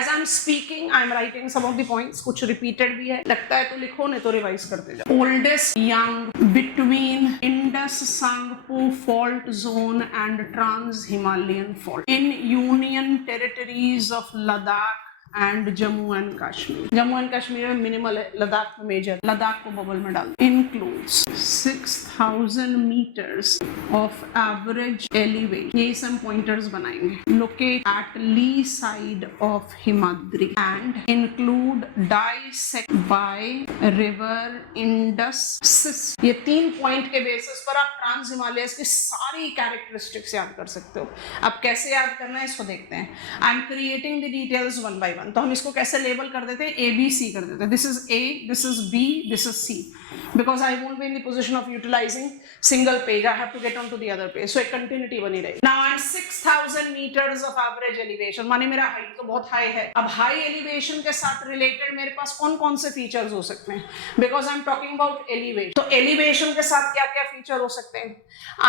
As I am speaking I am writing some of the points, कुछ repeated भी है, लगता है तो लिखो, नहीं तो रिवाइज करते जाओ। Oldest young between Indus Tsangpo fault zone and trans Himalayan fault in union territories of Ladakh and Jammu and Kashmir. Jammu and Kashmir में मिनिमल है, लद्दाख में मेजर, लद्दाख को बबल में डाल। Includes 6000 metres of average elevation, ये सब पॉइंटर्स बनाएंगे। Locate at lee side of Himadri and include dissect by river Indus. ये 3 पॉइंट के बेसिस पर आप ट्रांस हिमालयस की सारी कैरेक्टरिस्टिक्स याद कर सकते हो। अब कैसे याद करना है इसको देखते हैं। I am creating the details one by one. तो हम इसको कैसे लेबल कर देते हैं, ए बी सी कर देते हैं। This is A, this is B, this is C, because I won't be in the position of utilizing single page, I have to get on to the other page, so एक continuity बनी रहेगी। Now I am 6000 metres of average elevation, माने मेरा height तो बहुत high है। अब high elevation के साथ रिलेटेड मेरे पास कौन कौन से फीचर्स हो सकते हैं, because I am talking about elevation. तो एलिवेशन के साथ क्या क्या फीचर हो सकते हैं।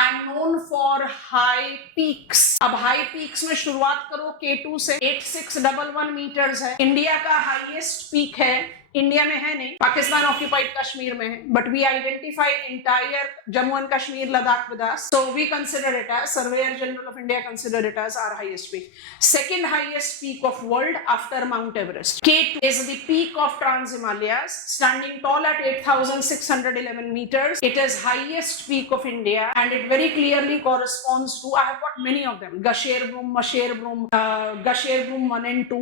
I am known for high peaks. अब हाई पीक्स में शुरुआत करो K2 से, 8611 मीटर्स है। इंडिया का हाईएस्ट पीक है, इंडिया में है नहीं, पाकिस्तान ऑक्यूपाइड कश्मीर में है, but we identify entire Jammu and Kashmir Ladakh with us, so we consider it as, surveyor general of India consider it as our highest peak. Second highest peak of world after mount Everest. K2 is the peak of Trans Himalayas, standing tall at 8611 meters. It is highest peak of India and it very clearly corresponds to, I have got many of them, Gasherbrum, Masherbrum, Gasherbrum 1 and 2.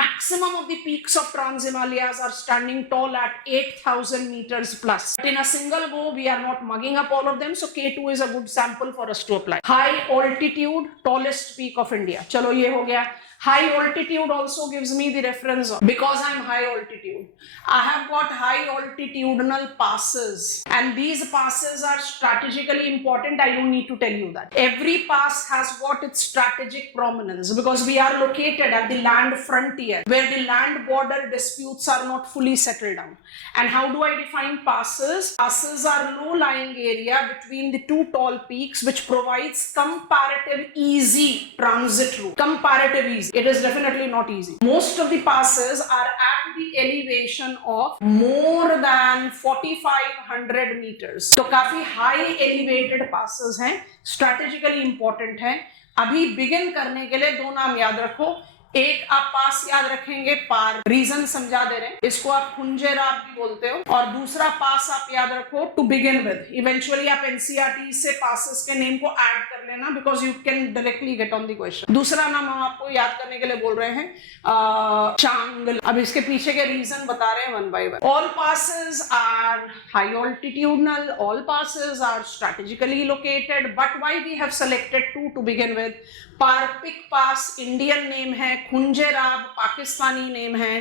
Maximum of the peaks of Trans Himalayas are standing tall at 8000 meters plus. But in a single go, we are not mugging up all of them, so K2 is a good sample for us to apply. High altitude, tallest peak of India. चलो ये हो गया। High altitude also gives me the reference of, because I am high altitude, I have got high altitudinal passes, and these passes are strategically important. I don't need to tell you that. Every pass has got its strategic prominence because we are located at the land frontier where the land border disputes are not fully settled down. And how do I define passes? Passes are low-lying area between the two tall peaks which provides comparative easy transit route. Comparative easy. It is definitely not easy. Most of the passes are at the elevation of more than 4500 meters. तो काफी high elevated passes हैं, strategically important हैं। अभी begin करने के लिए 2 नाम याद रखो। एक आप पास याद रखेंगे, पार, रीजन समझा दे रहे हैं, इसको आप खुंजेराब भी बोलते हो। और दूसरा पास आप याद रखो टू बिगिन विद। इवेंचुअली आप एनसीईआरटी से पासेस के नेम को ऐड कर लेना because you can directly get on the question. दूसरा नाम हम आपको याद करने के लिए बोल रहे हैं चांगल। अब इसके पीछे के रीजन बता रहे हैं one by one. All passes are high altitudinal, all passes are strategically located, but why we have selected 2 to begin with. Parpik pass Indian name है, खुंजेराब पाकिस्तानी नेम है।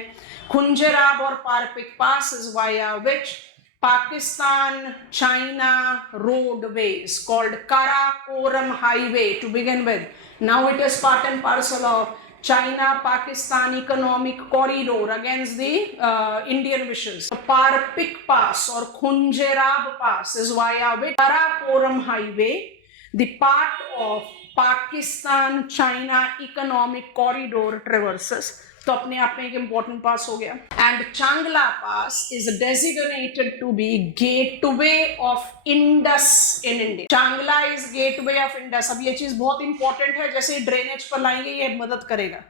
खुंजेराब और Parpik pass is via which Pakistan China roadways called Karakoram Highway to begin with. Now it is part and parcel of China Pakistan economic corridor against the Indian wishes. The Parpik Pass or Khunjerab Pass is via which Karakoram Highway, the part of Pakistan China economic corridor traverses. तो अपने आप में एक important पास हो गया। And Changla pass is designated to be gateway of Indus in India. Changla is gateway of Indus. अब ये चीज बहुत इंपॉर्टेंट है, जैसे ड्रेनेज पर लाएंगे ये मदद करेगा।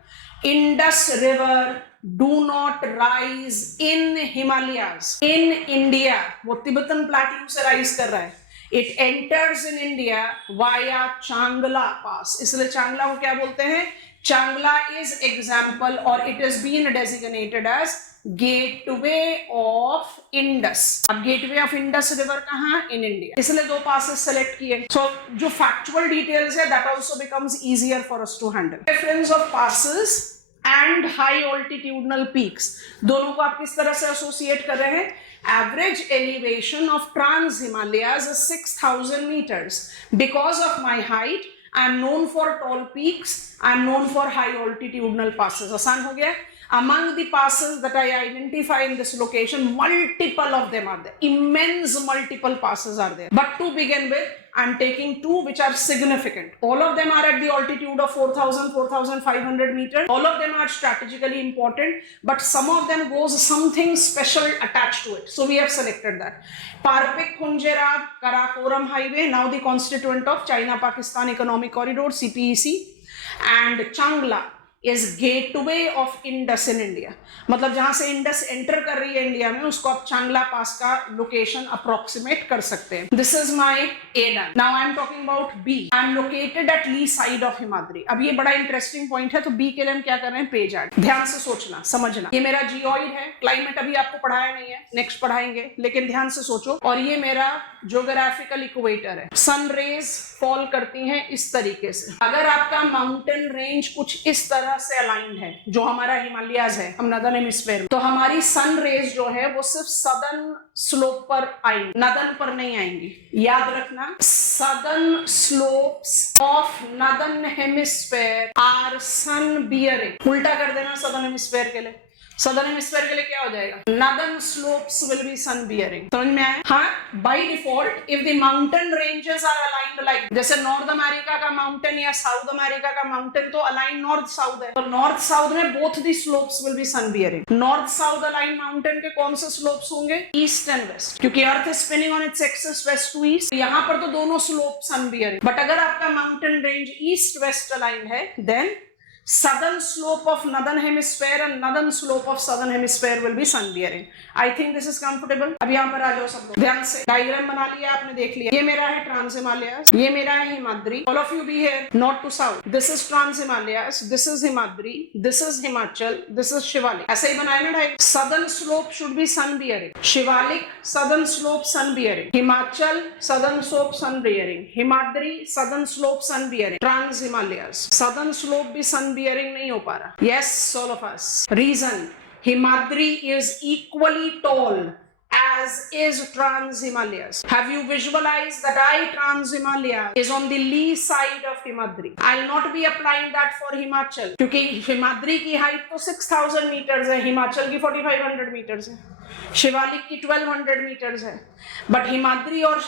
Indus river do not rise in Himalayas in India. वो तिब्बतन प्लेट्यू से राइज कर रहा है। It enters in India via चांगला पास, इसलिए चांगला को क्या बोलते हैं, Changla is example or it has been designated as gateway of Indus. अब gateway of Indus river कहाँ, in India, इसलिए 2 passes select किए। So जो factual details है that also becomes easier for us to handle. Difference of passes and high altitudinal peaks, दोनों को आप किस तरह से associate कर रहे हैं। Average elevation of Trans Himalayas is 6000 meters. Because of my height, I am known for tall peaks, I am known for high altitudinal passes. आसान हो गया। Among the passes that I identify in this location, multiple of them are there. Immense multiple passes are there. But to begin with, I'm taking two which are significant. All of them are at the altitude of 4,000, 4,500 meters. All of them are strategically important, but some of them goes something special attached to it. So we have selected that. Parpik Khunjerab Karakoram Highway, now the constituent of China-Pakistan Economic Corridor, CPEC, and Changla is gateway of Indus in India. मतलब जहां से Indus enter कर रही है India में, उसको आप चांगला पास का लोकेशन अप्रोक्सीमेट कर सकते हैं. This is my A done. Now I am talking about B. I am located at lee side of Himadri. अब ये बड़ा इंटरेस्टिंग पॉइंट है, तो B के लिए हम क्या कर रहे हैं, पेज ऐड. ध्यान से सोचना, समझना. ये मेरा जियोइड है, क्लाइमेट अभी आपको पढ़ाया नहीं है, नेक्स्ट पढ़ाएंगे, लेकिन ध्यान से सोचो. और ये मेरा ज्योग्राफिकल इक्वेटर है. सन रेज फॉल करती हैं इस तरीके से. अगर आपका माउंटेन रेंज कुछ इस तरह से अलाइंड है, जो हमारा हिमालयाज है, हम नदर्न हेमिस्फीयर में, तो हमारी सन रेज जो है वो सिर्फ सदर्न स्लोप पर आएंगी, नदर्न पर नहीं आएंगी. याद रखना, southern slopes of northern hemisphere are sun bearing. उल्टा कर देना सदर्न हेमिस्फीयर के लिए. सदर्न हेमिस्फीयर के लिए क्या हो जाएगा, northern slopes will be sun bearing. समझ में आया? हाँ, by default if the mountain ranges are aligned like, जैसे नॉर्थ अमेरिका का माउंटेन या साउथ अमेरिका का माउंटेन तो अलाइन नॉर्थ साउथ है, तो नॉर्थ साउथ में both the slopes will be sun bearing. North south align mountain के कौन से स्लोप्स होंगे, ईस्ट एंड वेस्ट, क्योंकि earth is spinning on its axis west to east. यहाँ पर तो दोनों स्लोप सन बियरिंग. बट अगर आपका mountain range east west align है, then southern slope of northern hemisphere and northern slope of southern hemisphere will be sun bearing. I think this is comfortable. अब यहाँ पर आ जाओ सब लोग, ध्यान से. डायग्राम बना लिया आपने, देख लिया. ये मेरा है ट्रांस हिमालयास, ये मेरा है Himadri. All of you be here, north to south. This is trans Himalayas, this is Himadri, this is Himachal, this is Shivalik. ऐसे ही बनाए ना diagram. southern slope should be sun bearing. Shivalik southern slope sun bearing. Himachal southern slope sun bearing. Himadri southern slope sun bearing. Trans Himalayas southern slope भी sun bearing नहीं हो पा रहा. Yes, all of us. Reason, Himadri is equally tall as is Trans Himalayas. Have you visualized that Trans Himalaya is on the lee side of Himadri? I'll not be applying that for Himachal, क्योंकि हिमाद्री की height तो 6000 metres है, हिमाचल की 4500 metres है, शिवालिक की 1200 metres है, but Himadri और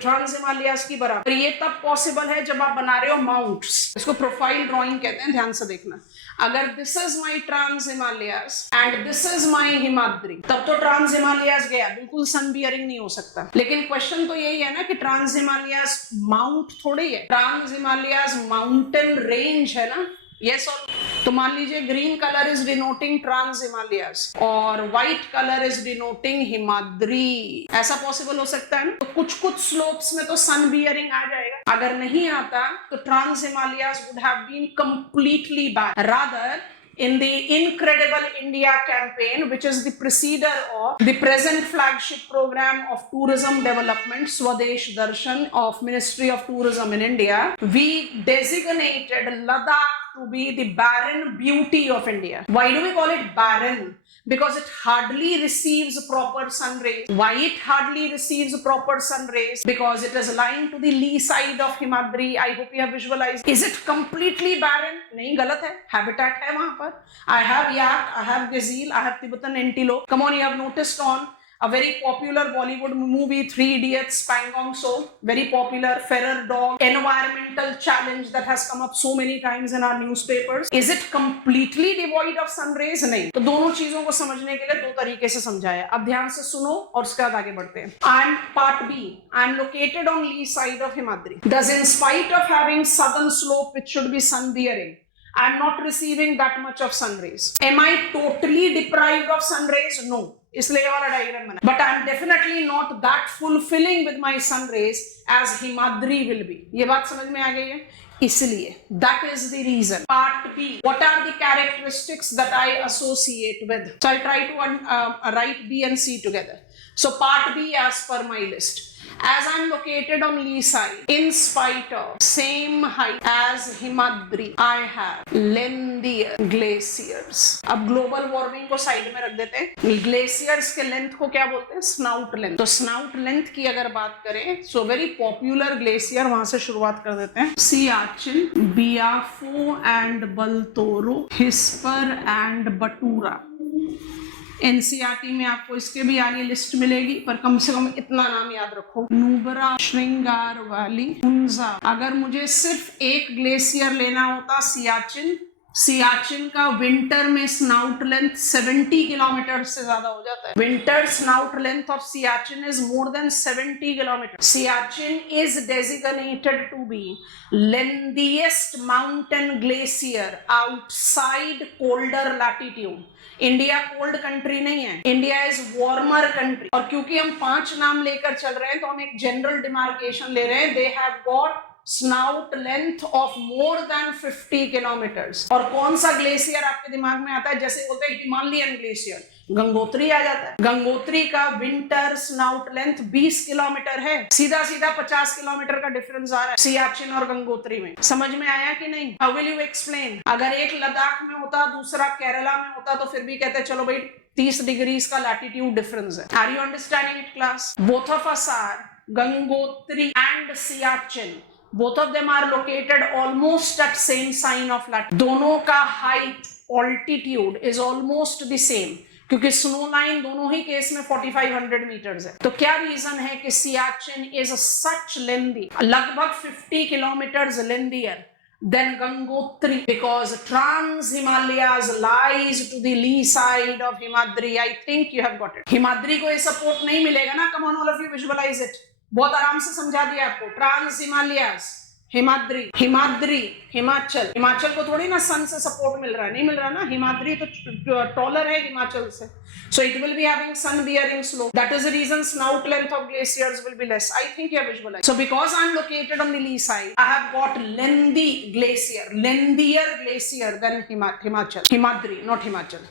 trans Himalayas की बराबर. ये तब पॉसिबल है जब आप बना रहे हो माउंट्स. इसको प्रोफाइल ड्राइंग कहते हैं, ध्यान से देखना. अगर this is my trans Himalayas and this is my Himadri, तब तो ट्रांस हिमालयास गया, बिल्कुल सन बियरिंग नहीं हो सकता. लेकिन क्वेश्चन तो यही है ना कि ट्रांस हिमालयास माउंट थोड़ी है, ट्रांस हिमालयास माउंटेन रेंज है ना. यस और तो मान लीजिए green colour is denoting trans Himalayas और white colour is denoting Himadri. ऐसा पॉसिबल हो सकता है ना. तो कुछ कुछ स्लोप्स में तो सन बियरिंग आ जाएगा. अगर नहीं आता तो trans Himalayas would have been completely back. Rather, in the Incredible India campaign, which is the preceder of the present flagship program of tourism development, Swadesh Darshan of Ministry of Tourism in India, we designated Ladakh to be the barren beauty of India. Why do we call it barren? Because it hardly receives proper sun rays. Why it hardly receives proper sun rays? Because it is lying to the lee side of Himadri. I hope you have visualized. Is it completely barren? नहीं, गलत है. Habitat है वहां पर. I have yak, I have gazelle, I have Tibetan antelope. Come on, you have noticed on a very popular Bollywood movie, 3 Idiots, Pangong So, very popular, Ferrer dog, environmental challenge that has come up so many times in our newspapers. Is it completely devoid of sun rays? नहीं. तो दोनों चीजों को समझने के लिए दो तरीके से समझाया. अब ध्यान से सुनो और उसके बाद आगे बढ़ते हैं. I'm part B. I'm located on lee side of Himadri. Thus, in spite of having southern slope which should be sun bearing, I'm not receiving that much of sun rays. Am I totally deprived of sun rays? No. इसलिए वाला diagram बना. But I'm definitely not that fulfilling with my sun rays as Himadri will be. ये बात समझ में आ गई है? इसलिए that is the reason. Part B. What are the characteristics that I associate with? So I'll try to write B and C together. So part B as per my list. As I'm located on lee side, in spite of same height as Himadri, I have lengthier glaciers. अब global warming को side में रख देते हैं, glaciers के length को क्या बोलते हैं? Snout length. तो स्नाउट लेंथ की अगर बात करें, सो वेरी पॉपुलर ग्लेशियर, वहां से शुरुआत कर देते हैं। Siachen, Biafo and Baltoro, Hispar and Batura. NCERT में आपको इसके भी आगे लिस्ट मिलेगी, पर कम से कम इतना नाम याद रखो, नुब्रा, श्रृंगार वाली, हुंजा। अगर मुझे सिर्फ एक ग्लेशियर लेना होता, सियाचिन, सियाचिन का विंटर में स्नाउट लेंथ 70 किलोमीटर से ज्यादा हो जाता है। Winter snout length of Siachen is more than 70 kilometre. Siachen is designated to be lengthiest mountain glacier outside colder latitude. India cold country नहीं है, इंडिया इज वार्मर कंट्री। और क्योंकि हम 5 नाम लेकर चल रहे हैं, तो हम एक जनरल डिमार्केशन ले रहे हैं। They have got snout length of more than 50 kilometres. और कौन सा ग्लेशियर आपके दिमाग में आता है? जैसे बोलते हैं हिमालयन ग्लेशियर, गंगोत्री आ जाता है। गंगोत्री का विंटर स्नाउट लेंथ 20 किलोमीटर है। सीधा सीधा 50 किलोमीटर का डिफरेंस आ रहा है सियाचिन और गंगोत्री में। समझ में आया कि नहीं? How will you explain? अगर एक लद्दाख में होता, दूसरा केरला में होता, तो फिर भी कहते चलो भाई 30 डिग्रीज का लैटिट्यूड डिफरेंस है। Are you understanding it class? Both of us are Gangotri and Siachen, both of them are located almost at same sign of latitude. दोनों का height, altitude is almost the same, क्योंकि स्नो लाइन दोनों ही case में 4500 metres है। तो क्या reason है कि सियाचिन इज सच लेंदी, लगभग 50 kilometres lengthier than Gangotri, because trans Himalayas lies to the lee side of Himadri. I think you have got it. Himadri को ये सपोर्ट नहीं मिलेगा ना? Come on all of you visualise it. बहुत आराम से समझा दिया आपको। ट्रांस हिमालयास, हिमाद्री, हिमाद्री, हिमाचल। हिमाचल को थोड़ी ना सन से सपोर्ट मिल रहा है, नहीं मिल रहा ना। हिमाद्री तो टॉलर है हिमाचल से, so it will be having sun bearing slope. That is the reason snout length of glaciers will be less. I think you have visualized. So because I am located on the lee side, I have got lengthy glacier, lengthier glacier than Himachal, Himadri, not Himachal.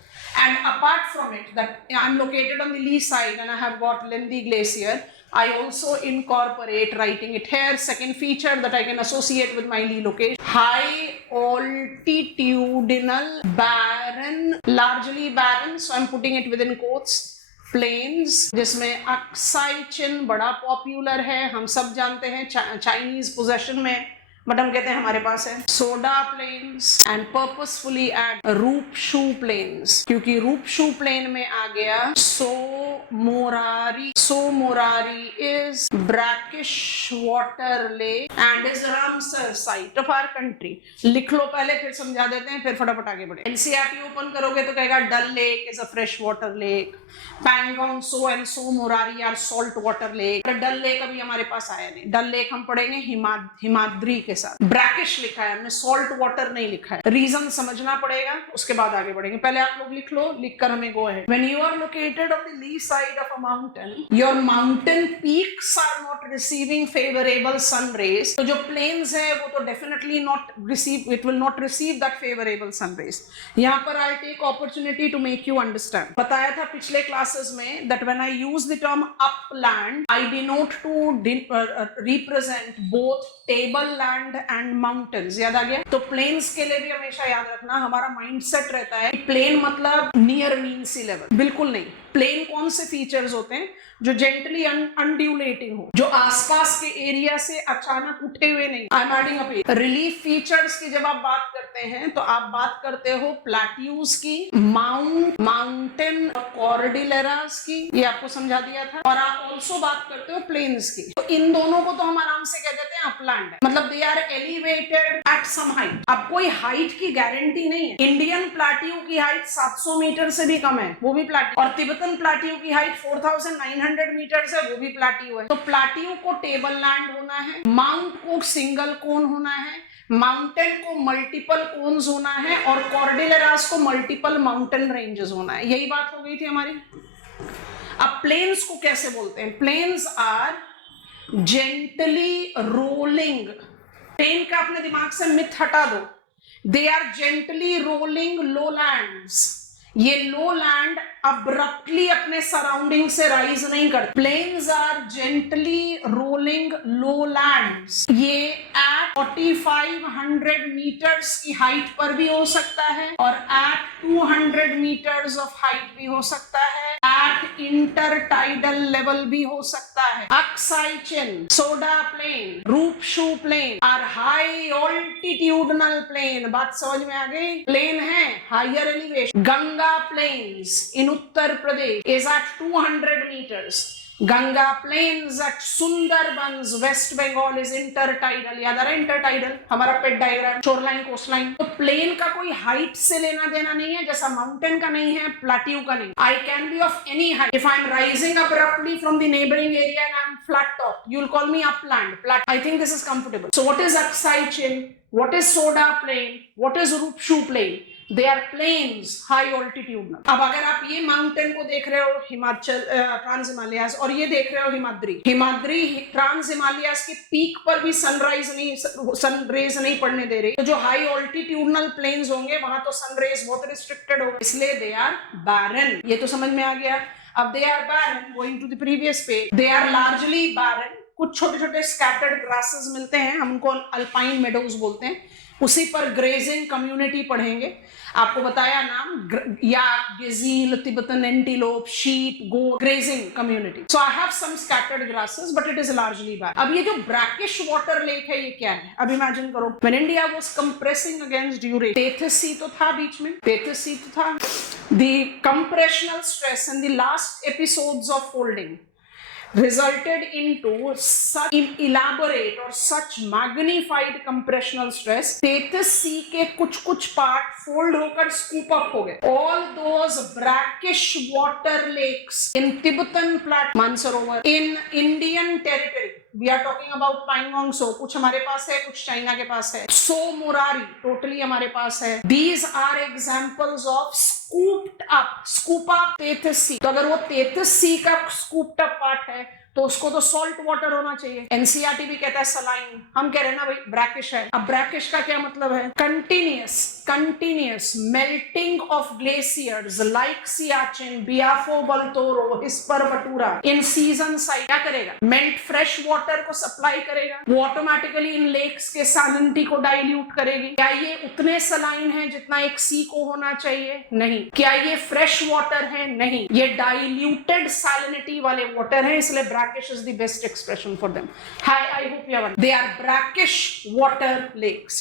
And apart from it, that I am located on the lee side and I have got lengthy glacier, I also incorporate, writing it here, second feature that I can associate with my lee location, high altitudinal barren, largely barren, so I'm putting it within quotes, plains, जिसमें Aksai चिन बड़ा popular है, हम सब जानते हैं, Chinese possession में, but हम कहते हैं हमारे पास है। Soda plains and purposefully add Rupshu plains, क्योंकि रूपशू प्लेन में आ गया Tso Moriri. Tso Moriri is brackish water lake and is Ramsar site of our country. लिख लो पहले, फिर समझा देते हैं, फिर फटाफट आगे बढ़े। एनसीईआरटी ओपन करोगे तो कहेगा Dal lake is a fresh water lake, Pangong Tso and Tso Moriri are salt water lake. Dal lake अभी हमारे पास आया नहीं, डल लेक हम पढ़ेंगे हिमाद्री के साथ। ब्रैकिश लिखा है हमने, सॉल्ट वाटर नहीं लिखा है। रीजन समझना पड़ेगा, उसके बाद आगे बढ़ेंगे। पहले आप लोग लिख लो, लिखकर हमें go ahead. When you are located on the lee side of a mountain, your mountain peaks are not receiving favourable sun rays. तो जो प्लेन्स है वो तो definitely not receive, it will not receive that favourable sun rays. यहाँ पर I take opportunity to make you understand. बताया था पिछले क्लासेस में that when I use the term upland, I denote to represent both table land and mountains. याद आ गया? तो planes के लिए भी हमेशा याद रखना, हमारा माइंडसेट रहता है प्लेन मतलब नियर मीन सी लेवल, बिल्कुल नहीं। प्लेन कौन से फीचर्स होते हैं? जो जेंटली अनड्यूलेटिंग हो, जो आसपास के एरिया से अचानक उठे हुए नहीं। I am adding a relief features की जब आप बात करते हैं तो आप बात करते हो प्लेट्यूज की, माउंटेन कॉर्डिलेरास की, ये आपको समझा दिया था। और आप ऑल्सो बात करते हो प्लेन्स की। तो इन दोनों को तो हम आराम से कह देते हैं अपलैंड है, मतलब they are elevated at some height. अब कोई हाइट की गारंटी नहीं है। इंडियन प्लेट्यू की हाइट 700 मीटर से भी कम है, वो भी प्लेट्यू। और तिब्बतन प्लेट्यू की हाइट 4900 मीटर है, वो भी प्लेट्यू है। तो प्लेट्यू को टेबल लैंड होना है, माउंट को सिंगल कोन होना है, माउंटेन को मल्टीपल कोन्स होना है, और कॉर्डिलेरास को मल्टीपल माउंटेन रेंजेस होना है। यही बात हो गई थी हमारी। अब प्लेन्स को कैसे बोलते हैं? Plains are gently rolling. Plain का अपने दिमाग से मिथ हटा दो। They are gently rolling lowlands. ये लो लैंड अब्रप्टली अपने सराउंडिंग से राइज नहीं करते. Plains are gently rolling lowlands. ये एट 4500 मीटर्स की हाइट पर भी हो सकता है और एट 200 मीटर्स ऑफ हाइट भी हो सकता है. एट इंटरटाइडल लेवल भी हो सकता है. Aksai Chin, Soda plain, Rupshu plain are high altitudinal plain. बात समझ में आ गई? प्लेन है higher elevation. Ganga plains in Uttar Pradesh is at 200 meters. Ganga plains at Sundarbans West Bengal is intertidal. याद आ रहा है इंटरटाइडल, हमारा पेट डायग्राम, शोरलाइन कोस्टलाइन. तो प्लेन का कोई हाइट से लेना देना नहीं है, जैसा माउंटेन का नहीं है, प्लाट्यू का नहीं. I can be of any height. If I am rising abruptly from the neighbouring area and I am flat top, you will call me upland. Flat, I think this is comfortable. So what is Aksai chin, what is soda plain, what is रूपशू plain? They are plains, high altitude. अब अगर आप ये mountain को देख रहे हो, Himachal trans Himalayas, और ये देख रहे हो हिमाद्री, ट्रांस हिमालयाज के पीक पर भी सन रेज नहीं पड़ने दे रही. तो जो हाई ऑल्टीट्यूडनल प्लेन्स होंगे वहां तो सन रेज बहुत रिस्ट्रिक्टेड होंगे, इसलिए दे आर बैरन. ये तो समझ में आ गया. अब they are barren, going to the previous page, they are largely barren. कुछ छोटे छोटे स्कैटर्ड ग्रासेस मिलते हैं, हम उनको अल्पाइन मेडोज बोलते हैं. उसी पर ग्रेजिंग कम्युनिटी पढ़ेंगे. आपको बताया नाम, yak, gazelle, Tibetan antelope, sheep, goat, grazing community. So I have some scattered grasses but it is largely bad. अब ये जो ब्रैकिश वाटर लेक है, ये क्या है? अब इमेजिन करो, when India was compressing against duration, Tethys sea तो था बीच में, टेथिस सी तो था. The compressional stress in the last episodes of folding resulted into such elaborate or such magnified compressional stress, Tethys Sea के कुछ part fold होकर scoop up हो गए. All those brackish water lakes in Tibetan Plateau, Mansarovar, in Indian territory, we are talking about Pangong Tso, कुछ हमारे पास है, कुछ चाइना के पास है. So Murari टोटली हमारे पास है. These are examples of scoop up Tethys Sea. तो अगर वो Tethys Sea का scooped up पार्ट है तो उसको तो सॉल्ट वाटर होना चाहिए. एनसीईआरटी भी कहता है सलाइन, हम कह रहे हैं ना भाई ब्रैकिश है. अब ब्रैकिश का क्या मतलब है? Continuous melting of glaciers like Siachen, Biafo Baltoro, Hisparbatura इन सीजन साइड क्या करेगा? मेल्ट फ्रेश वाटर को सप्लाई करेगा. वो ऑटोमेटिकली इन लेक्स के सैलिनिटी को डाइल्यूट करेगी. क्या ये उतने सलाइन है जितना एक सी को होना चाहिए? नहीं. क्या ये फ्रेश वाटर है? नहीं. ये डाइल्यूटेड सैलिनिटी वाले वाटर है, इसलिए brackish is the best expression for them. Hi, I hope you have. They are brackish water lakes.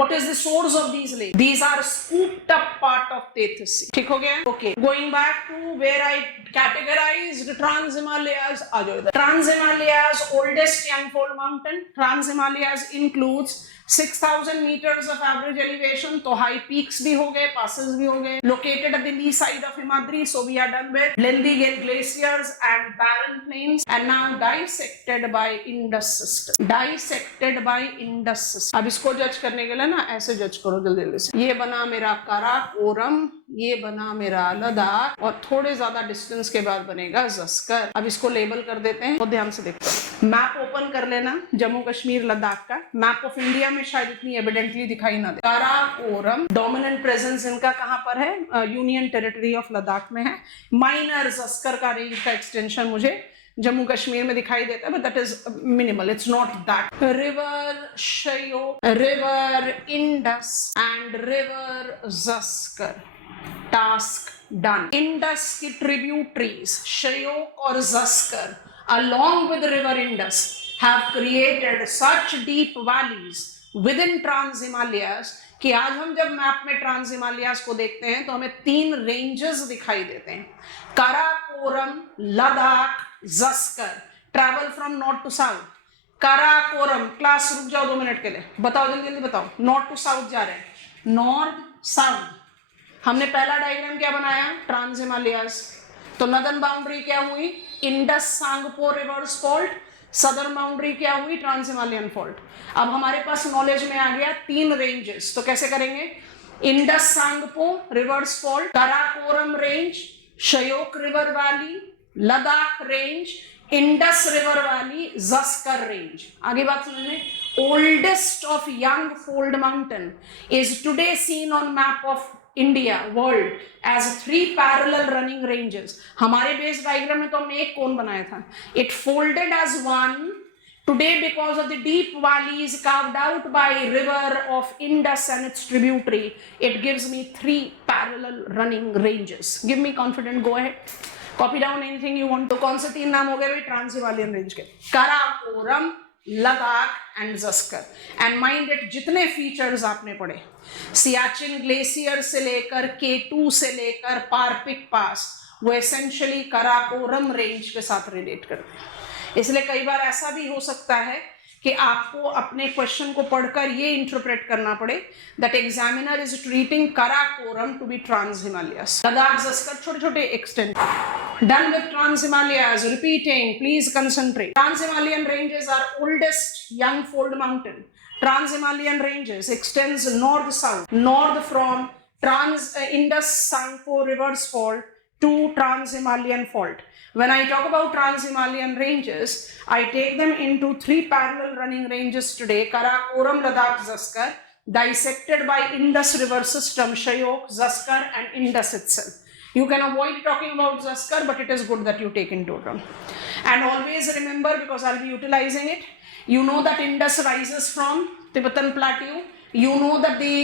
What is the source of these lakes? These are scooped up part of Tethys Sea. ठीक हो गया? Okay. Going back to where I categorized Trans Himalayas. आ जाओ इधर. Trans Himalayas oldest young-fold mountain. Trans Himalayas includes 6000 meters of average elevation. तो high peaks भी हो गए, passes भी हो गए. Located at the lee side of Himadri, so we are done with lengthy glaciers and barren plains. And now dissected by Indus system. Dissected by Indus system. अब इसको जज करने के लिए ना ऐसे जज करो जल्दी से. ये बना मेरा काराकोरम, ये बना मेरा लद्दाख, और थोड़े ज्यादा डिस्टेंस के बाद बनेगा जस्कर. अब इसको लेबल कर देते हैं, तो ध्यान से देखते हैं. मैप ओपन कर लेना जम्मू कश्मीर लद्दाख का. मैप ऑफ इंडिया में शायद इतनी एविडेंटली दिखाई ना दे. काराकोरम डोमिनेंट प्रेजेंस इनका कहां पर है? यूनियन टेरिटरी ऑफ लद्दाख में है. माइनर जस्कर का रेंज का एक्सटेंशन मुझे जम्मू कश्मीर में दिखाई देता है, but that is minimal, it's not that. River Shyok, river Indus and river Zanskar. Task done. Indus की ट्रिब्यूटरीज शयोक और Zanskar along with the river Indus have created such deep valleys within Trans Himalayas कि आज हम जब मैप में ट्रांस हिमालयाज को देखते हैं तो हमें 3 रेंजेस दिखाई देते हैं. Karakoram, Ladakh, Zanskar. Travel from north to south. Karakoram, class रुक जाओ 2 मिनट के लिए, बताओ जल्दी जल्दी बताओ. नॉर्थ टू साउथ जा रहे हैं, नॉर्थ साउथ. हमने पहला डायग्राम क्या बनाया? Trans Himalayas. तो नदर्न बाउंड्री क्या हुई? Indus Tsangpo reverse fault. Southern boundary क्या हुई? Trans Himalayan fault. अब हमारे पास नॉलेज में आ गया 3 रेंजेस. तो कैसे करेंगे? Indus Tsangpo reverse fault, Karakoram range, Shyok river valley, Ladakh range, Indus river valley, Zanskar range. आगे बात समझ में. Oldest of young fold mountain is today seen on map of India, world as 3 parallel running ranges. हमारे बेस डायग्राम में तो हमने एक कोन बनाया था. It folded as one. Today, because of the deep valleys carved out by river of Indus and its tributary, it gives me 3 parallel running ranges. Give me confident. Go ahead. Copy down anything you want. तो कौन से 3 नाम हो गए भाई trans Himalayan range के? Karakoram, Ladakh and Zanskar. And mind it, जितने features आपने पढ़े सियाचिन ग्लेशियर से लेकर K2 से लेकर पारपिक पास, वो एसेंशियली काराकोरम रेंज के साथ रिलेट करते हैं. इसलिए कई बार ऐसा भी हो सकता है कि आपको अपने क्वेश्चन को पढ़कर ये इंटरप्रेट करना पड़े that examiner is treating Karakoram to be trans Himalayas. Ladakh Zanskar छोटे छोटे extent. Done with Trans Himalayas. Repeating, please concentrate. Trans Himalayan ranges are oldest young fold mountain. Trans Himalayan ranges extends north-south, north from Trans Indus Sangpo Rivers fault to Trans Himalayan fault. When I talk about Trans Himalayan ranges, I take them into 3 parallel running ranges today: Karakoram, Ladakh, Zaskar, dissected by Indus River system, Shyok, Zaskar, and Indus itself. You can avoid talking about Zaskar, but it is good that you take into account. And always remember, because I'll be utilizing it, you know that Indus rises from Tibetan Plateau. You know that the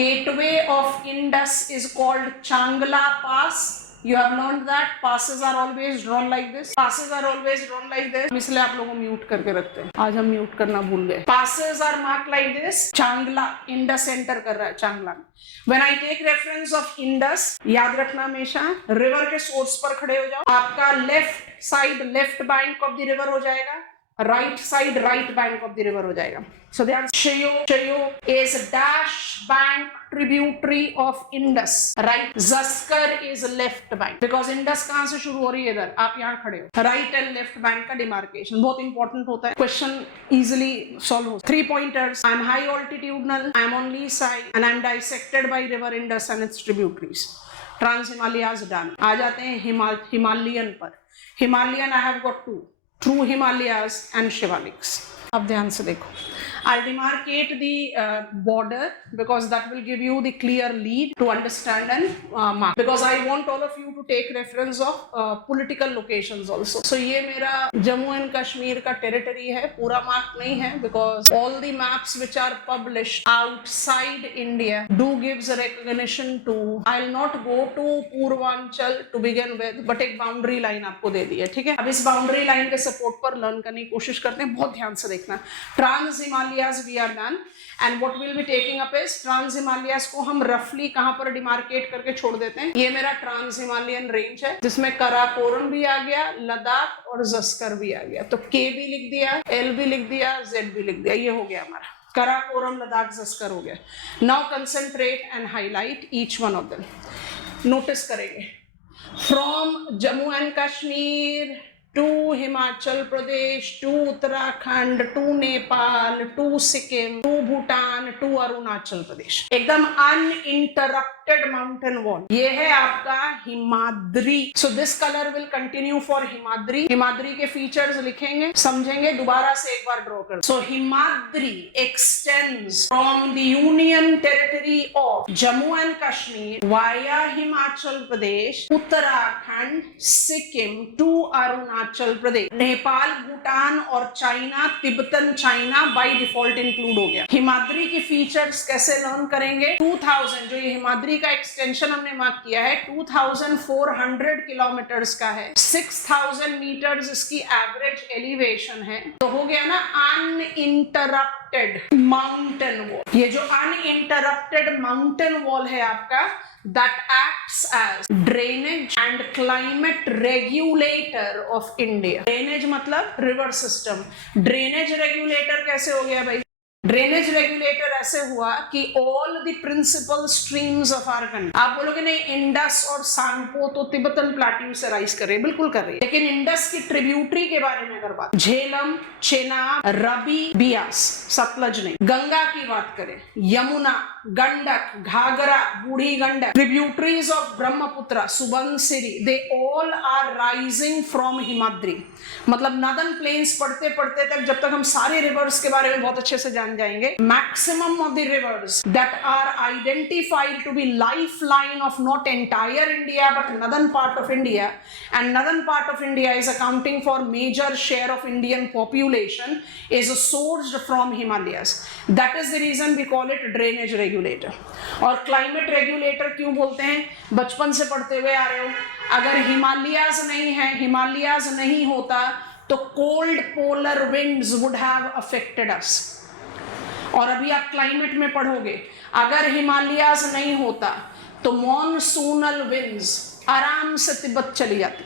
gateway of Indus is called Changla Pass. You have learned that passes are always drawn like this. Passes are always drawn like this. इसलिए आप लोगों को mute करके रखते हैं. आज हम mute करना भूल गए. Passes are marked like this. Changla, Indus enter कर रहा है Changla. When I take reference of Indus, याद रखना हमेशा रिवर के सोर्स पर खड़े हो जाओ. आपका left side left bank of the river हो जाएगा, right side right bank of the river हो जाएगा. So ध्यान, Shyok is dash bank tributary of Indus, right? Zaskar is left bank because Indus कहाँ से शुरू हो रही है? इधर आप यहाँ खड़े हो. राइट एंड लेफ्ट बैंक का डिमार्केशन बहुत इंपॉर्टेंट होता है. क्वेश्चन इजिली सॉल्व हो. 3 pointers. I am high altitudinal, I am on lee side and I am dissected by river Indus and its tributaries. Trans Himalayas done. आ जाते हैं Himalayan पर. Himalayan I have got 2. True Himalayas and Shivaliks. अब ध्यान से देखो. I'll demarcate the border because that will give you the clear lead to understand and mark. Because I want all of you to take reference of political locations also. So ये मेरा Jammu and Kashmir का territory है, पूरा mark नहीं है because all the maps which are published outside India do gives recognition to. I'll not go to Purvanchal to begin with, but एक boundary line आपको दे दी है. ठीक है, अब इस बाउंड्री लाइन के सपोर्ट पर लर्न करने की कोशिश करते हैं. बहुत ध्यान से देखना. Trans Himalayas we are done, and what we'll be taking up is Trans Himalayas को हम रफली कहां पर डिमार्केट करके छोड़ देते हैं. ये मेरा ट्रांस हिमालयन रेंज है जिसमें कराकोरम भी आ गया, लद्दाख और जस्कर भी आ गया. तो K भी लिख दिया, L भी लिख दिया, Z भी लिख दिया. ये हो गया हमारा कराकोरम, लद्दाख, जस्कर हो गया. Now concentrate and highlight each one of them. Notice करेंगे from Jammu and Kashmir to Himachal Pradesh, to Uttarakhand, to Nepal, to Sikkim, to Bhutan, to Arunachal Pradesh. एकदम uninterrupted mountain wall. ये है आपका Himadri. So this color will continue for Himadri. Himadri के features लिखेंगे, समझेंगे, दोबारा से एक बार ड्रॉ कर. So Himadri extends from the Union Territory of Jammu and Kashmir via Himachal Pradesh, Uttarakhand, Sikkim to Arunachal प्रदेश. नेपाल, भूटान और China, Tibetan China by default include हो गया. हिमाद्री की फीचर्स कैसे लर्न करेंगे? 2000 जो ये हिमाद्री का एक्सटेंशन हमने मार्क किया है 2400 किलोमीटर्स का है. 6000 मीटर्स इसकी एवरेज एलिवेशन है. तो हो गया ना अनइंटरप्टेड माउंटेन वॉल. ये जो अनइंटरप्टेड माउंटेन वॉल है आपका, that acts as drainage and climate regulator of India. Drainage मतलब river system. Drainage regulator कैसे हो गया भाई? ड्रेनेज रेगुलेटर ऐसे हुआ कि all the principal streams of our country. आप बोलोगे नहीं इंडस और सांगपो तो तिब्बतन प्लेट्यू से राइज कर रहे हैं, बिल्कुल कर रही है, लेकिन इंडस की ट्रिब्यूटरी के बारे में अगर बात, झेलम, चेनाब, रबी, बियास, सतलज नहीं. गंगा की बात करें, Yamuna, Gandak, Ghaghara, Budhi Gandak, tributaries of Brahmaputra, Subansiri, they all are rising from Himadri. मतलब नदन प्लेन्स पढ़ते पढ़ते तक जब तक हम सारे रिवर्स के बारे में बहुत अच्छे से जान जान जाएंगे, maximum of the rivers that are identified to be life line of not entire India but northern part of India, and northern part of India is accounting for major share of Indian population, is sourced from Himalayas. That is the reason we call it drainage regulator. और climate regulator क्यों बोलते हैं? बचपन से पढ़ते हुए आ रहे हो, अगर हिमालयाज नहीं है, हिमालयाज नहीं होता तो cold polar winds would have affected us. और अभी आप क्लाइमेट में पढ़ोगे, अगर हिमालयाज नहीं होता तो मॉनसूनल विंड्स आराम से तिब्बत चली जाती.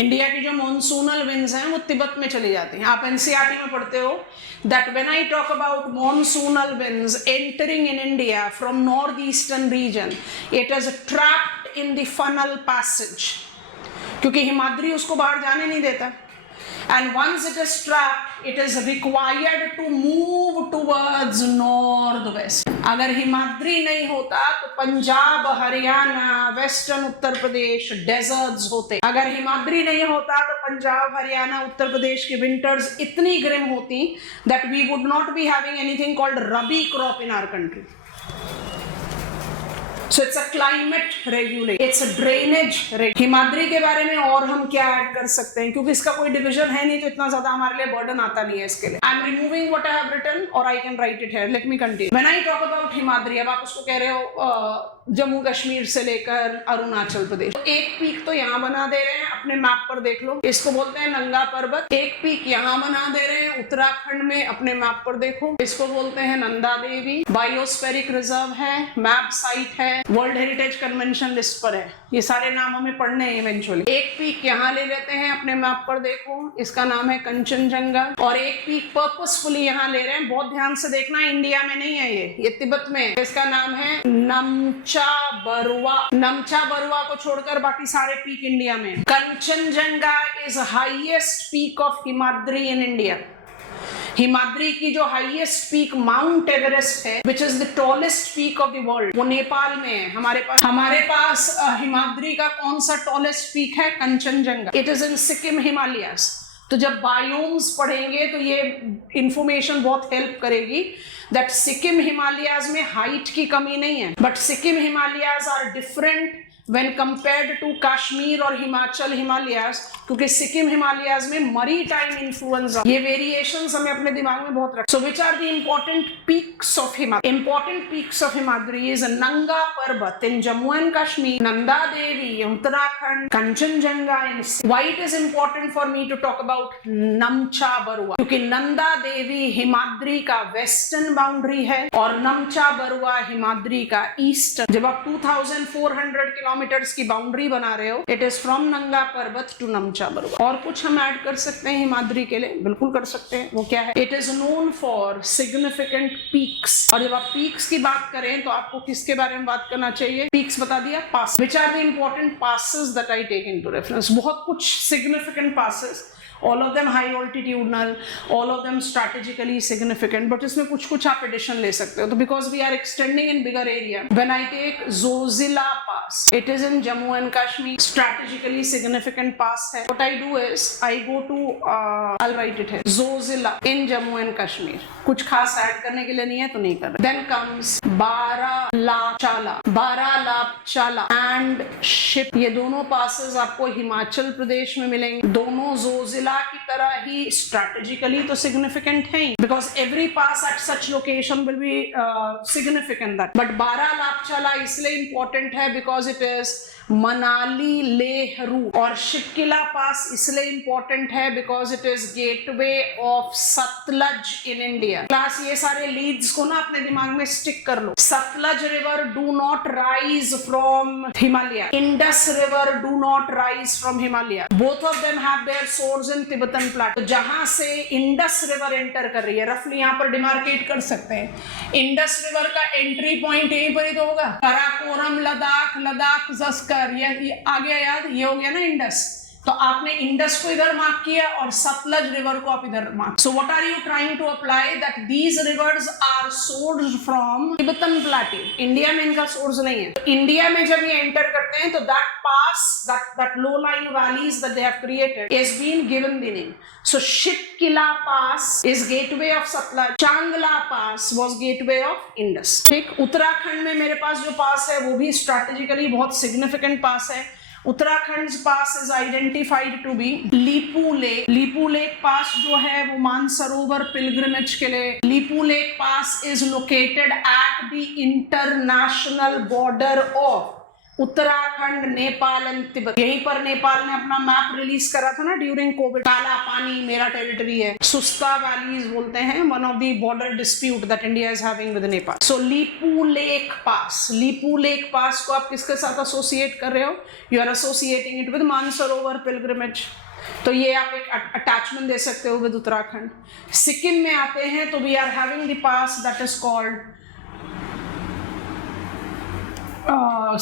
इंडिया की जो मॉनसूनल विंड्स हैं वो तिब्बत में चली जाती हैं. आप एनसीईआरटी में पढ़ते हो that when I talk about monsoonal winds entering in India from north eastern region, it is trapped in the funnel passage, क्योंकि हिमाद्री उसको बाहर जाने नहीं देता. And once it is trapped, it is required to move towards northwest. अगर हिमाद्री नहीं होता तो पंजाब, हरियाणा, वेस्टर्न उत्तर प्रदेश डेजर्ट्स होते. अगर हिमाद्री नहीं होता तो पंजाब, हरियाणा, उत्तर प्रदेश की विंटर्स इतनी ग्रिम होती that we would not be having anything called rabi crop in our country. So it's a climate regulator, it's a drainage regulator. Himadri के बारे में और हम क्या ऐड कर सकते हैं, क्योंकि इसका कोई डिवीजन है नहीं तो इतना ज्यादा हमारे लिए बर्डन आता नहीं है इसके लिए. I am removing what I have written और I can write it here. Let me continue. When I talk about Himadri, अब आप उसको कह रहे हो जम्मू कश्मीर से लेकर अरुणाचल प्रदेश, तो एक पीक तो यहाँ बना दे रहे हैं, अपने मैप पर देख लो, इसको बोलते हैं नंगा पर्वत. एक पीक यहाँ बना दे रहे हैं उत्तराखंड में, अपने मैप पर देखो, इसको बोलते हैं नंदा देवी. बायोस्फेरिक रिजर्व है, मैप साइट है, वर्ल्ड हेरिटेज कन्वेंशन लिस्ट पर है. ये सारे नाम हमें पढ़ने हैं इवेंचुअली. एक पीक यहाँ ले लेते हैं, अपने मैप पर देखो, इसका नाम है कंचनजंगा. और एक पीक पर्पसफुली यहाँ ले रहे हैं, बहुत ध्यान से देखना, इंडिया में नहीं है, ये तिब्बत में है. इसका नाम है नमचा बरुआ. नमचा बरुआ को छोड़कर बाकी सारे पीक इंडिया में. Kanchenjunga is highest peak of Himadri in India. Himadri की जो हाईएस्ट पीक माउंट एवरेस्ट है, which is the tallest peak of the world, वो नेपाल में है. हमारे पास हिमाद्री का कौन सा टॉलेस्ट पीक है? Kanchenjunga. It is in Sikkim Himalayas. तो जब बायोम्स पढ़ेंगे तो ये इंफॉर्मेशन बहुत हेल्प करेगी दैट सिक्किम हिमालयाज में हाइट की कमी नहीं है, but Sikkim Himalayas are different when compared to Kashmir और हिमाचल हिमालयाज, क्योंकि सिक्किम हिमालयाज में मरी टाइम इन्फ्लुएंस. ये वेरिएशंस हमें अपने दिमाग में बहुत रख. So which are the important peaks of Himadri? Important peaks of Himadri is Nanga Parbat in Jammu and Kashmir, Nanda Devi Uttarakhand, Kanchenjunga in. Why it is important for me to talk about Namcha Barwa? क्योंकि नंदा देवी हिमाद्री का वेस्टर्न बाउंड्री है और नमचा बरुआ हिमाद्री का ईस्टर्न. जब आप 2400 किलोमीटर्स की बाउंड्री बना रहे हो, इट इज फ्रॉम नंगा पर्वत टू नमचा बरुआ. और कुछ हम ऐड कर सकते हैं हिमाद्री के लिए? बिल्कुल कर सकते हैं. वो क्या है? It is known for significant peaks. और जब आप पीक्स की बात करें तो आपको किसके बारे में बात करना चाहिए? पीक्स बता दिया. Pass. Which are the important passes that I take into reference? बहुत कुछ significant passes, all of them high altitudinal, all of them strategically significant, but इसमें कुछ आप एडिशन ले सकते हो. तो because we are extending in bigger area, when I take Zojila Pass, it is in Jammu and Kashmir, strategically significant pass है. What I do is I go to I'll write it here, Zojila in Jammu and Kashmir. कुछ खास add करने के लिए नहीं है तो नहीं कर रहे. Then comes Baralápchala and Ship. ये दोनों passes आपको हिमाचल प्रदेश में मिलेंगे. दोनों जोजिला की तरह ही स्ट्रैटेजिकली तो सिग्निफिकेंट है, because every pass at such location will be significant. That but Baralachala इसलिए इंपॉर्टेंट है because it is Manali Leh route. और शिपकिला पास इसलिए इंपॉर्टेंट है because it is gateway of Sutlej in India. Class ये सारे लीड्स को ना अपने दिमाग में स्टिक कर लो. Sutlej river do not rise from Himalaya. Indus river do not rise from Himalaya. Both of them have their source in Tibetan plateau. जहां से इंडस रिवर एंटर कर रही है, रफली यहाँ पर डिमार्केट कर सकते हैं. इंडस रिवर का एंट्री पॉइंट यहीं पर ही तो होगा. काराकोरम लद्दाख, लद्दाख जस्कर, ये आ गया याद. ये हो गया ना इंडस. तो आपने इंडस को इधर मार्क किया और सतलज रिवर को आप इधर mark. So what are you trying to apply that these rivers are sourced from Tibetan plateau. India में इनका सोर्स नहीं है। इंडिया में जब ये एंटर करते हैं तो that pass, that low line valleys that they have created is been given the name. So Shipkila Pass is gateway of Satluj. Changla Pass was gateway of Indus. ठीक, उत्तराखंड में मेरे पास जो पास है वो भी स्ट्रैटेजिकली बहुत सिग्निफिकेंट पास है। Uttarakhand pass is identified to be Lipu Lekh. Lipu Lekh pass जो है वो मानसरोवर पिलग्रिमेज के लिए। Lipu Lekh pass is located at the international border of Uttarakhand, Nepal and Tibet. यहीं पर नेपाल ने अपना मैप रिलीज करा था ना ड्यूरिंग कोविड। काला पानी मेरा टेरिटरी है। सुस्ता वैलीज बोलते हैं, one of the border dispute that India is having with Nepal. So Lipu Lekh pass, Lipu Lekh pass को आप किसके साथ एसोसिएट कर रहे हो? You are associating it with Mansarovar pilgrimage. तो ये आप एक अटैचमेंट दे सकते हो विद उत्तराखंड। सिक्किम में आते हैं तो we are having the pass that is called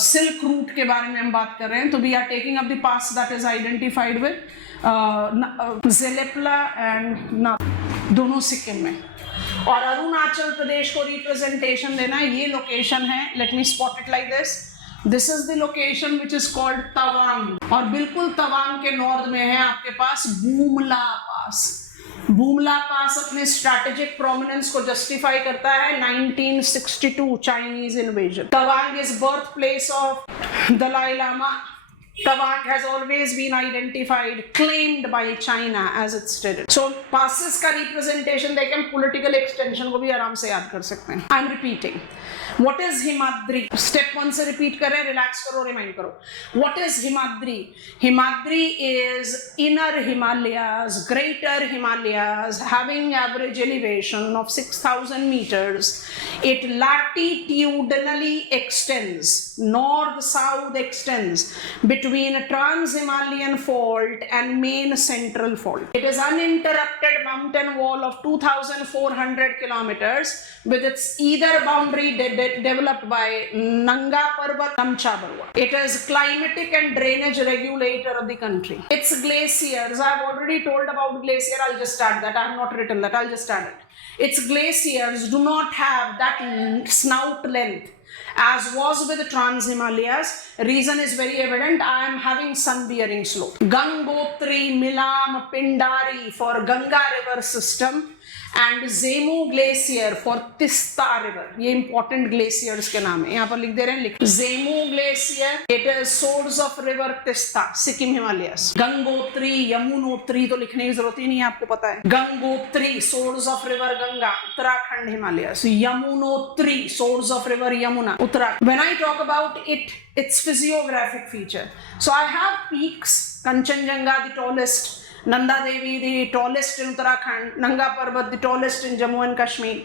silk route के बारे में हम बात कर रहे हैं। तो we are taking up the pass that is identified with Jelepla and दोनों सिक्किम में। और अरुणाचल प्रदेश को रिप्रेजेंटेशन देना, ये लोकेशन है, let me spot it like this. This is the location which is called Tawang. और बिल्कुल तवांग के नॉर्थ में है आपके पास बूमला पास। बूमला पास अपने स्ट्रैटेजिक प्रोमिनेंस को जस्टिफाई करता है 1962 Chinese invasion. Tawang is birth place of Dalai Lama. Tawang has always been identified, claimed by China as its territory. So passes का representation देखें, political extension को भी आराम से याद कर सकते हैं। I'm repeating. What is Himadri? Step 1 से repeat करें, relax करो, remind करो। What is Himadri? Himadri is inner Himalayas, greater Himalayas, having average elevation of 6,000 meters. It latitudinally extends, north-south extends between Trans-Himalayan fault and main central fault. It is uninterrupted mountain wall of 2,400 kilometers with its either boundary developed by Nanga Parbat, Namcha Barwa. It is climatic and drainage regulator of the country. Its glaciers, I have already told about glacier, I'll just add that. I have not written that, I'll just add it. Its glaciers do not have that snout length as was with the Trans-Himalayas. Reason is very evident. I am having sun-bearing slope. Gangotri, Milam, Pindari for Ganga river system and Zemu glacier for Tista river. ये important glaciers के नाम है, यहाँ पर लिख दे रहे हैं। Zemu glacier, it is source of river Tista, Sikkim Himalayas. Gangotri, Yamunotri तो लिखने की जरूरत ही नहीं है, आपको पता है। Gangotri, source of river Ganga, Uttarakhand Himalayas. Yamunotri, source of river Yamuna, Uttarakhand. When I talk about its physiographic feature, so I have peaks. Kanchenjunga, the tallest. Nanda Devi, the tallest in Uttarakhand. Nanga Parbat, the tallest in Jammu and Kashmir.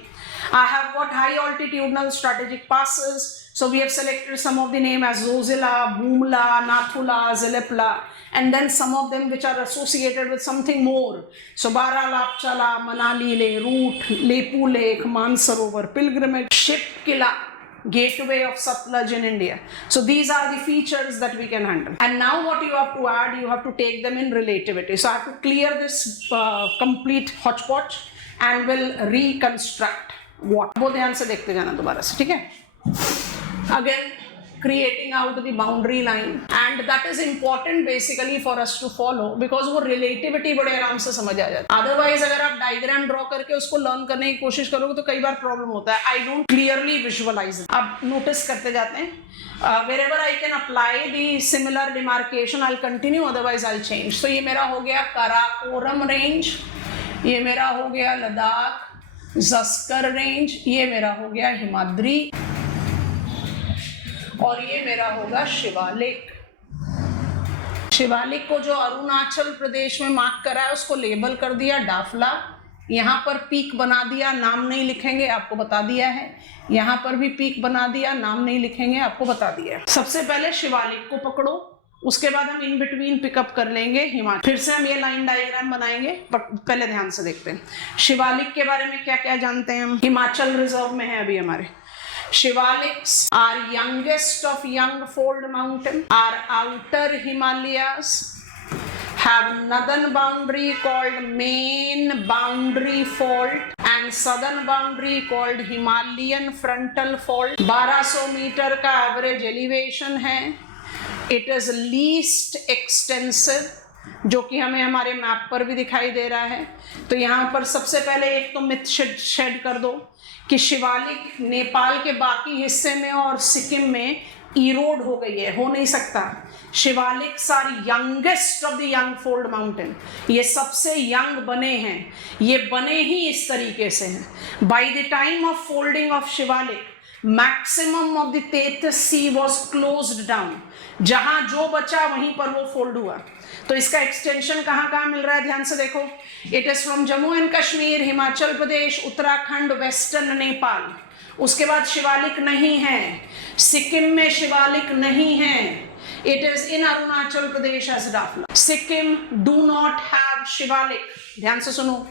I have got high altitudinal strategic passes. So we have selected some of the name as Zozila, Boomla, Nathula, Zelepla, and then some of them which are associated with something more. So Bara Lapchala, Manali Lake, Root, Lepu Lake, Mansarovar, Pilgrimage, Shipkila, gateway of Satluj in India. So these are the features that we can handle. And now what you have to add, you have to take them in relativity. So I have to clear this complete hodgepodge and will reconstruct what. वो ध्यान से देखते जाना दोबारा से, ठीक है? Again, creating out the boundary line, and that is important basically for us to follow because वो relativity बड़े आराम से समझ आ जाता है। Otherwise अगर आप diagram draw करके उसको learn करने की कोशिश करोगे तो कई बार problem होता है। I don't clearly visualize it. अब notice करते जाते हैं। Wherever I can apply the similar demarcation, I'll continue. Otherwise I'll change. So ये मेरा हो गया काराकोरम range, ये मेरा हो गया लद्दाख, ज़स्कर रेंज, ये मेरा हो गया हिमाद्री, और ये मेरा होगा शिवालिक। शिवालिक को जो अरुणाचल प्रदेश में मार्क करा है उसको लेबल कर दिया डाफला। यहाँ पर पीक बना दिया, नाम नहीं लिखेंगे, आपको बता दिया है। यहाँ पर भी पीक बना दिया, नाम नहीं लिखेंगे, आपको बता दिया है। सबसे पहले शिवालिक को पकड़ो, उसके बाद हम इन बिटवीन पिकअप कर लेंगे हिमाचल। फिर से हम ये लाइन डायग्राम बनाएंगे, बट पहले ध्यान से देखते हैं शिवालिक के बारे में क्या क्या जानते हैं हम। हिमाचल रिजर्व में है अभी हमारे। Shivaliks are youngest of young fold mountain, are outer Himalayas, have northern boundary called main boundary fault and southern boundary called Himalayan frontal fault. 1200 metre का एवरेज एलिवेशन है. It is least extensive, जो कि हमें हमारे map पर भी दिखाई दे रहा है. तो यहाँ पर सबसे पहले एक तो मिथ शेड कर दो कि शिवालिक नेपाल के बाकी हिस्से में और सिक्किम में इरोड हो गई है. हो नहीं सकता. Shivaliks are youngest of the young fold mountain. ये सबसे यंग बने हैं. ये बने ही इस तरीके से हैं. By the time of folding of Shivalik maximum of the Tethys sea was closed down. जहां जो बचा वहीं पर वो फोल्ड हुआ. तो इसका एक्सटेंशन कहाँ कहाँ मिल रहा है, ध्यान से देखो. It is from Jammu and Kashmir, Himachal Pradesh, Uttarakhand, western Nepal. उसके बाद शिवालिक नहीं है. सिक्किम में शिवालिक नहीं है. It is in Arunachal Pradesh as Dafla. Sikkim do not have Shivalik. ध्यान से सुनो.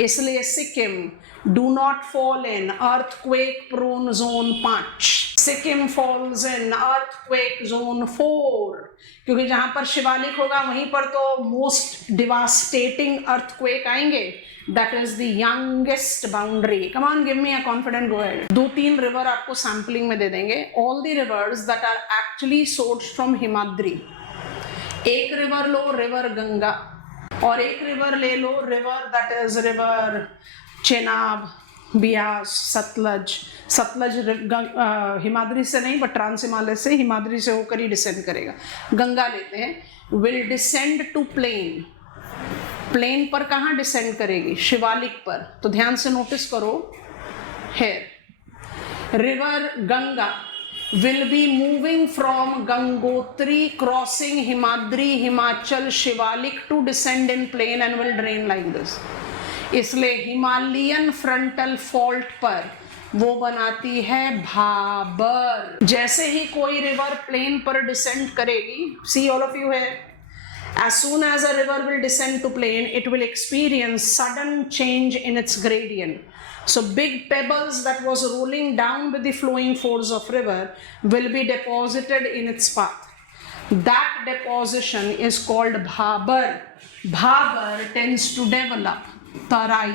इसलिए Sikkim do not fall in earthquake prone zone 5. Sikkim falls in earthquake zone 4. क्योंकि जहां पर शिवालिक होगा वहीं पर तो most devastating earthquake आएंगे. That is the youngest boundary. Come on, give me a confident go ahead. 2-3 river आपको सैम्पलिंग में दे देंगे. All the rivers that are actually sourced from Himadri. एक रिवर लो, रिवर गंगा, और एक रिवर ले लो, river that is river Chenab, Beas, Sutlej. Sutlej Himadri से नहीं बट ट्रांस हिमालय से, हिमाद्री से होकर ही डिसेंड करेगा. गंगा लेते हैं. Will descend to plain. Plain पर कहाँ डिसेंड करेगी? शिवालिक पर. तो ध्यान से नोटिस करो. Here river Ganga will be moving from Gangotri crossing Himadri, Himachal, Shivalik to descend in plain and will drain like this. इसलिए हिमालयन फ्रंटल फॉल्ट पर वो बनाती है भाबर. जैसे ही कोई रिवर प्लेन पर डिसेंड करेगी, सी ऑल ऑफ यू है, as soon as a river will descend to plain, it will experience sudden change in its gradient. So big pebbles that was rolling down with the flowing force of river will be deposited in its path. That deposition is called bhabar. Bhabar tends to develop tarai,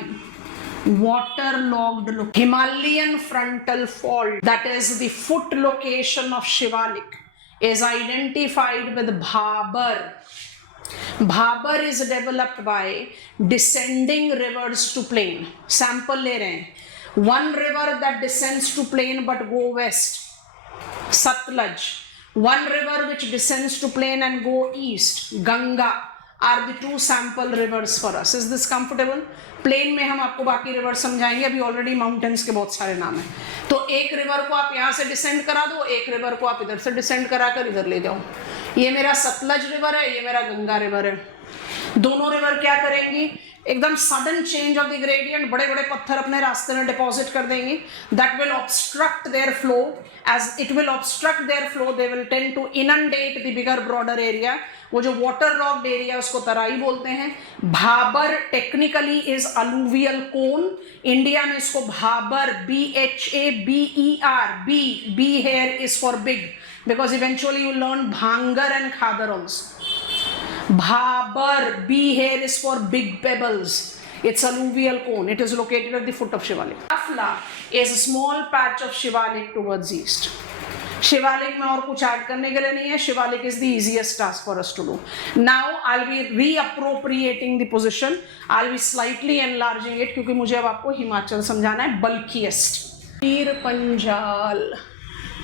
waterlogged look. Himalayan frontal fault, that is the foot location of Shivalik, is identified with bhabar. Bhabar is developed by descending rivers to plain. Sample ले रहे हैं. One river that descends to plain but go west, Sutlej. One river which descends to plain and go east, Ganga, are the two sample rivers for us. Is this comfortable? Plain में हम आपको बाकी river समझाएंगे. अभी already mountains के बहुत सारे नाम हैं. तो एक रिवर को आप यहाँ से डिसेंड करा दो, एक रिवर को आप इधर से डिसेंड करा कर इधर ले जाओ. ये मेरा सतलज रिवर है, ये मेरा गंगा रिवर है. दोनों रिवर क्या करेंगी? एकदम sudden change of the gradient, बड़े बड़े पत्थर अपने रास्ते में डिपॉजिट कर देंगी. That will obstruct their flow. As it will obstruct their flow, they will tend to inundate the bigger broader area. वो जो वाटर रॉक्ड एरिया उसको तराई बोलते हैं. Bhabar technically is alluvial cone. India में इसको Bhabar, BHABER, B here is for big, because eventually you learn Bhangar and Khadar also. Bhabar, B here is for big pebbles. It's alluvial cone. It is located at the foot of Shivalik. Dafla is a small patch of Shivalik towards east. Shivalik में और कुछ add करने के लिए नहीं है. Shivalik is the easiest task for us to do. Now I will be reappropriating the position. I will be slightly enlarging it, क्योंकि मुझे अब आपको हिमाचल समझाना है, bulkiest. Pir Panjal,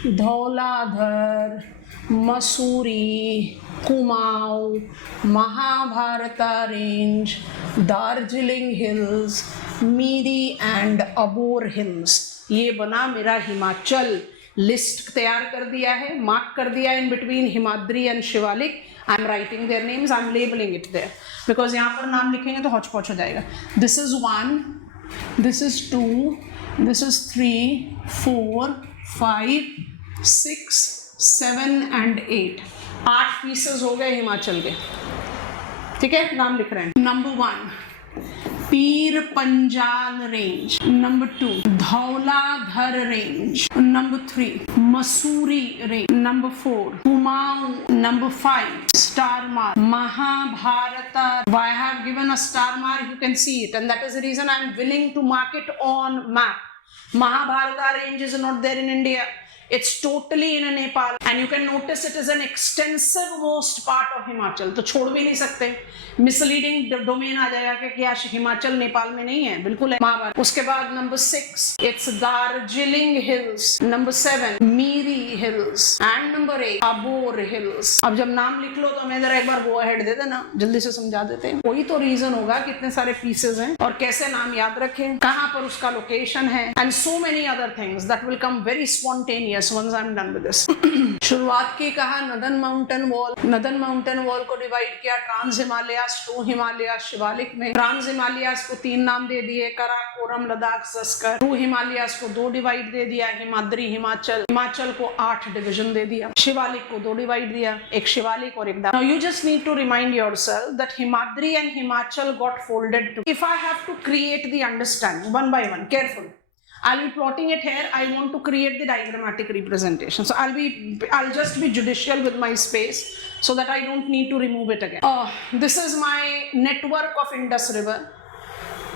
Dhauladhar, Mussoorie, Kumaon, Mahabharata range, Darjeeling hills, Miri and Abor hills. ये बना मेरा हिमाचल. लिस्ट तैयार कर दिया है, मार्क कर दिया in between Himadri and Shivalik. I am writing their names, I am labelling it there, because यहाँ पर नाम लिखेंगे तो हौच पौच हो जाएगा. This is 1, this is 2, this is 3, 4, 5, 6, 7 and 8. 8 pieces हो गए हिमाचल के. ठीक है, नाम लिख रहे हैं. Number 1 Pir Panjal range, number 2 Dhauladhar range, number 3 Mussoorie range, number 4 Kumaon, number 5 star mark Mahabharata. Why I have given a star mark, you can see it, and that is the reason I am willing to mark it on map. Mahabharata range is not there in India. It's totally in Nepal, and you can notice it is an extensive most part of Himachal. तो छोड़ भी नहीं सकते, misleading domain आ जाएगा कि क्या हिमाचल नेपाल में नहीं है, बिल्कुल है महाभारत। उसके बाद number 6 it's Darjeeling hills, number 7 Miri hills, and number 8 Abor hills. अब जब नाम लिख लो तो हमें जरा एक बार गो अहेड दे देना, जल्दी से समझा देते हैं। कोई तो रीजन होगा कितने सारे पीसेज हैं और कैसे नाम याद रखें, कहाँ पर उसका लोकेशन है, and so many other things that will come very spontaneous once I'm done with this. शुरुआत की कहा northern mountain wall. Northern mountain wall को डिवाइड किया ट्रांस हिमालयास, टू हिमालयास, शिवालिक में। ट्रांस हिमालयास को 3 नाम दे दिए, कराकोरम, लद्दाख, जस्कर। टू हिमालयास को 2 डिवाइड दे दिया, हिमाद्री, हिमाचल। हिमाचल को 8 डिवीजन दे दिया। शिवालिक को 2 डिवाइड दिया, एक शिवालिक और एक। Now you just need to remind yourself that Himadri and Himachal got folded together. If I have to create the understanding one by one, careful. I'll be plotting it here. I want to create the diagrammatic representation. So I'll just be judicial with my space so that I don't need to remove it again. This is my network of Indus River.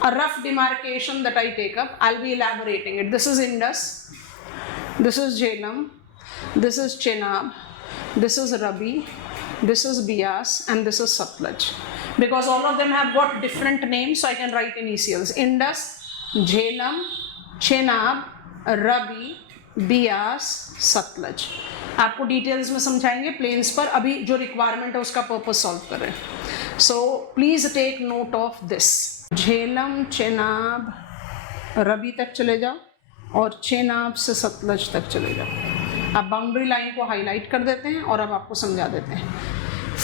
A rough demarcation that I take up. I'll be elaborating it. This is Indus. This is Jhelum. This is Chenab. This is Ravi. This is Bias. And this is Satluj. Because all of them have got different names, so I can write initials. Indus, Jhelum, Chenab, Ravi, Beas, Sutlej. आपको details में समझाएंगे planes पर, अभी जो requirement है उसका purpose solve कर रहे हैं। So please take note of this. Jhelum, Chenab, Ravi तक चले जाओ और चेनाब से सतलज तक चले जाओ। आप बाउंड्री लाइन को हाईलाइट कर देते हैं और अब आपको समझा देते हैं।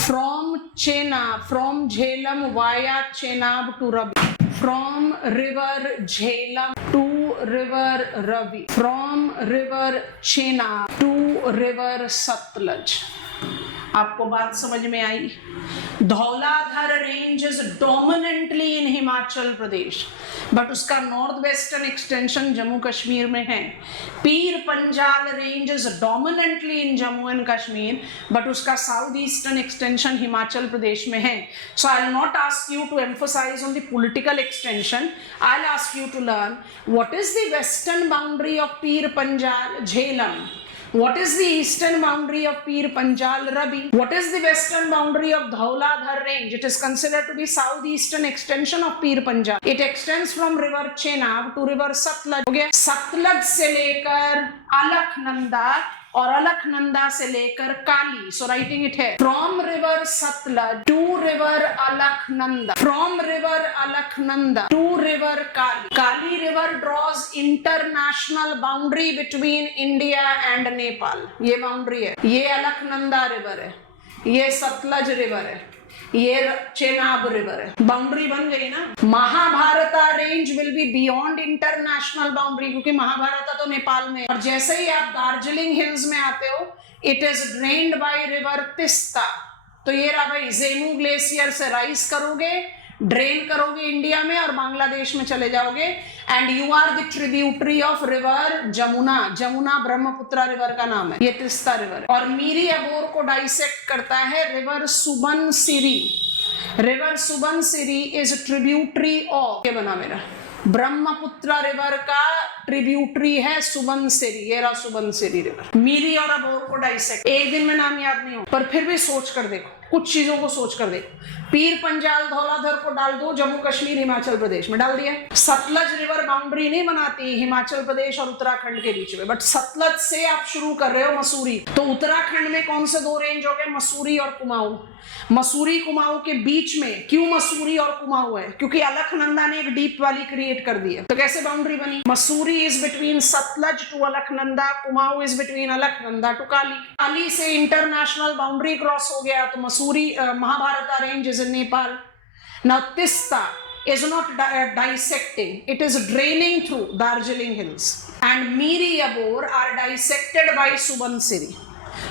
From Chenab, from Jhelum via Chenab to Ravi, from river Jhelum to river Ravi, from river Chenab to river Satluj। आपको बात समझ में आई? Dhauladhar range is dominantly in Himachal Pradesh, but उसका north western extension Jammu Kashmir में है। Pir Panjal range is dominantly in Jammu and Kashmir, but उसका south eastern extension Himachal Pradesh में है। So I will not ask you to emphasize on the political extension, I will ask you to learn what is the western boundary of Pir Panjal Jhelum, what is the eastern boundary of Pir Panjal Ravi, what is the western boundary of Dhauladhar range. It is considered to be southeastern extension of Pir Panjal. It extends from river Chenab to river Satluj। हो गया। सतलज से लेकर अलकनंदा और अलकनंदा से लेकर Kali. So writing it है, from river Sutlej to river Alaknanda, from river Alaknanda to river Kali. Kali river draws international boundary between India and Nepal. ये boundary है, ये अलकनंदा रिवर है, ये सतलज रिवर है, ये चेनाब रिवर है। बाउंड्री बन गई ना। Mahabharata range will be beyond international boundary, क्योंकि महाभारता तो नेपाल में है। और जैसे ही आप दार्जिलिंग हिल्स में आते हो, it is drained by river Teesta. तो ये रहा भाई, जेमू ग्लेशियर से राइज करोगे, ड्रेन करोगे इंडिया में और बांग्लादेश में चले जाओगे, and you are the tributary of river Jamuna. Jamuna Brahmaputra river का नाम है, ये तिस्ता रिवर है। और मीरी अबोर को डाइसेक्ट करता है river Subansiri. River Subansiri is tributary of, ये बना मेरा, ब्रह्मपुत्र रिवर का ट्रिब्यूटरी है सुबनसिरी। ये रहा सुबनसिरी रिवर। मीरी और अबोर को डाइसेक्ट, एक दिन में नाम याद नहीं हो, पर फिर भी सोच कर देखो, कुछ चीजों को सोच कर देखो। पीर पंजाल धौलाधर को डाल दो जम्मू कश्मीर हिमाचल प्रदेश में, डाल दिया। सतलज रिवर बाउंड्री नहीं बनाती हिमाचल प्रदेश और उत्तराखंड के बीच में, बट सतलज से आप शुरू कर रहे हो मसूरी। तो उत्तराखंड में कौन से 2 रेंज हो गए, मसूरी और कुमाऊं। मसूरी कुमाऊं के बीच में क्यों मसूरी और कुमाऊं है, क्योंकि अलकनंदा ने एक डीप वैली क्रिएट कर दी है। तो कैसे बाउंड्री बनी? Mussoorie is between Sutlej to Alaknanda, Kumaon is between Alaknanda to Kali. Kali से इंटरनेशनल बाउंड्री क्रॉस हो गया तो Mussoorie, Mahabharata range is in Nepal. Now Teesta is not dissecting, it is draining through Darjeeling Hills, and Miri Abor are dissected by Subansiri.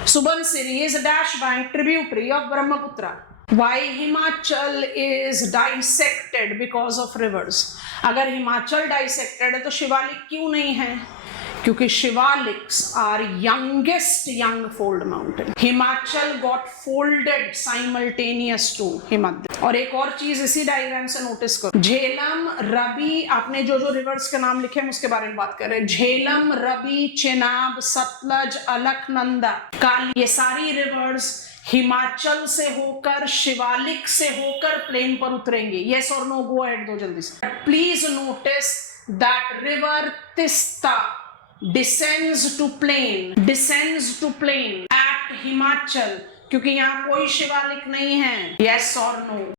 Subansiri is a dash bank tributary of Brahmaputra. Why Himachal is dissected because of rivers. अगर Himachal dissected है तो शिवालिक क्यों नहीं है? क्योंकि Shivaliks are youngest young fold mountain. Himachal got folded simultaneous to Himadri. और एक और चीज इसी डायग्राम से नोटिस करो, झेलम, रवि, आपने जो जो रिवर्स के नाम लिखे हम उसके बारे में बात कर रहे हैं। झेलम, रवि, चेनाब, सतलज, अलकनंदा, काली, ये सारी रिवर्स हिमाचल से होकर, शिवालिक से होकर प्लेन पर उतरेंगे। यस और नो? गो अहेड, दो जल्दी से। Please notice that river Teesta descends to plain at Himachal, क्योंकि यहाँ कोई शिवालिक नहीं है। यस और नो?